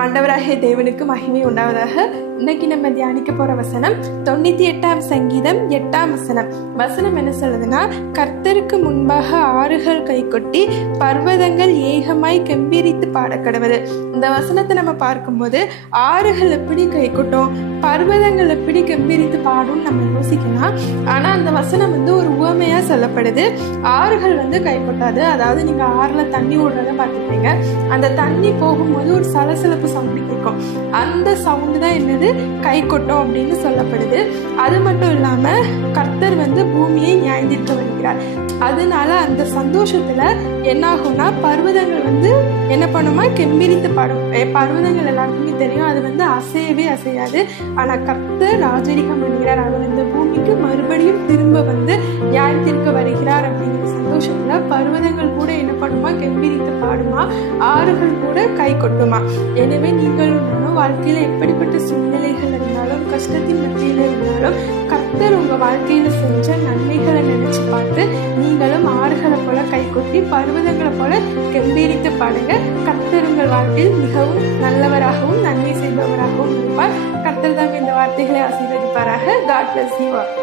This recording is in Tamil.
ஆண்டவராகிய தேவனுக்கு மகிமை உண்டாவதாக. இன்னைக்கு நம்ம தியானிக்க போற வசனம் 98ஆம் சங்கீதம் 8ஆம் வசனம். வசனம் என்ன சொல்லுதுன்னா, கர்த்தருக்கு முன்பாக ஆறுகள் கைகொட்டி பர்வதங்கள் ஏகமாய் கம்பீரித்து பாடக்கடவுது. இந்த வசனத்தை நம்ம பார்க்கும்போது ஆறுகள் எப்படி கைகொட்டும், பர்வதங்கள் எப்படி கம்பீரித்து பாடும் நம்ம யோசிக்கலாம். ஆனா அந்த வசனம் ஒரு உவமையா சொல்லப்படுது. ஆறுகள் கை கொட்டாது. அதாவது நீங்க ஆறுல தண்ணி ஓடுறத பார்த்துப்பீங்க. அந்த தண்ணி போகும்போது ஒரு சலசலப்பு சவுண்டு கேட்கும். அந்த சவுண்டு தான் என்னது, கை கொட்டும் அப்படின்னு சொல்லப்படுது. அது மட்டும் இல்லாம கர்த்தர் பூமியை நியாயந்திருக்க வருகிறார். அதனால அந்த சந்தோஷத்துல என்ன ஆகும்னா, பர்வதங்கள் என்ன பண்ணுமா, கெம்பீரித்து பாடும். பர்வதங்கள் எல்லாருக்குமே தெரியும், அது அசையவே அசையாது. ஆனா கர்த்தர் ராஜரிகம் பண்ணுகிறார். அவர் பூமிக்கு மறுபடியும் திரும்ப நியாயத்திற்கு வருகிறார் அப்படிங்கிற சந்தோஷத்துல பர்வதங்கள் கூட என்ன பண்ணுமா, கெம்பீரித்து பாடுமா, ஆறுகள் கூட கை கொட்டுமா. எனவே நீங்களும் நானும் வாழ்க்கையில எப்படிப்பட்ட சூழ்நிலைகள் இருந்தாலும், கஷ்டத்தின் மத்தியில இருந்தாலும், கர்த்தர் உங்க வாழ்க்கையில செஞ்ச நன்மைகளை நினைச்சு பார்த்து நீங்களும் ஆறுகளை போல கை கொட்டி பர்வதங்களை போல கெம்பீரித்து பாடுங்க. கர்த்தர் உங்கள் வாழ்க்கையில் மிகவும் நல்லவராகவும் நன்மை செய்பவராகவும் இருப்பார். கர்த்தர் தான் இந்த வார்த்தைகளை ஆசீர்வதிப்பாராக. God bless you all.